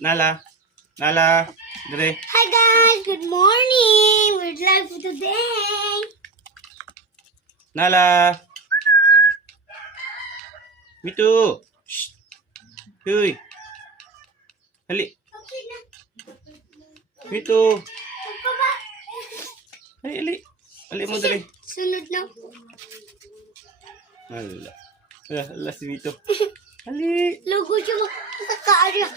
Nala. Nala. Dire. Hi guys, good morning. We're live for today. Nala. Mitu. Shh. Huy. Hali. Okay na. Mitu. Magpapa. Hali, hali. Hali mo dire. Sunod na. Hala. Hala si Mitu. Hali. Logo siya magkakaarya.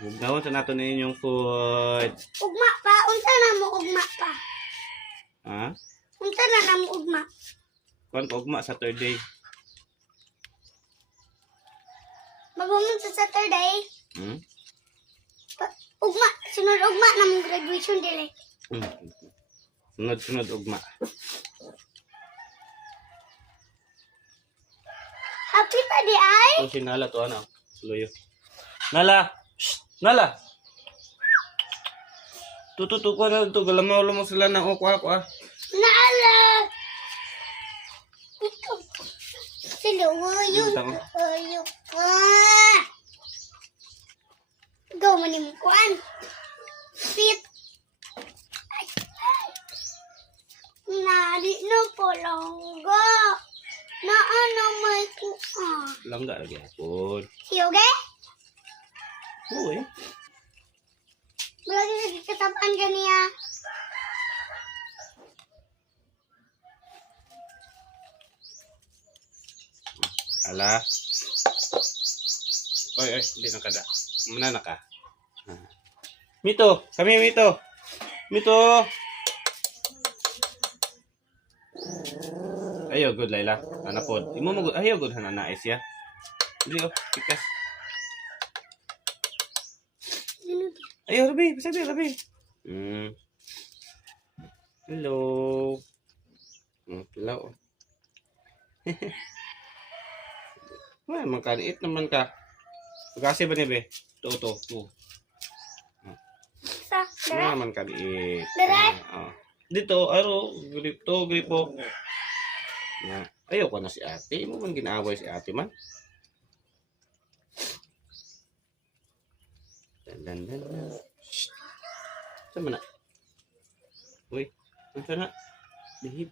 Gawin sa nato na inyong food. Ugma pa. Unta na mo ugma pa. Ha? Unta na mo ugma. Kuan ko ugma Saturday. Magumon sa Saturday. Hmm? Ugma. Sunod ugma na mong graduation dili. Sunod-sunod ugma. Happy pa di ay. Kung si Nala to ano? Luyo. Nala. Shh. Nala. Tututo ko na ito. Galamaw-lamaw sila na ako. Naala. Ito. Sila yun. Tama. Ayok ka. Gaw man yung kuan. Fit. Nari no polonggo. Na ano may kuan. Langga lagi ako. Siyoge? Oo eh. Berarti lagi ketapaan ka niya. Ala. Oy, hindi na kada. Manana ka. Mito, kami Mito. Mito. Ayo, good Laila. Ana pod. Imo mo ayo good hana nais ya. Dili oh, tikas. Ayo, Rabi, pasabi Rabi. Hello. Hello. Wala, magkaniit naman ka. Pagkasi ba ni be? To. Sa, Wala dara. naman kaniit. Dara. Dito, gripo. Na, ayaw ko na si ate. Mo man ginaaway si ate man. Dan. Shh. Sama na. Uy, ano na? Dihip.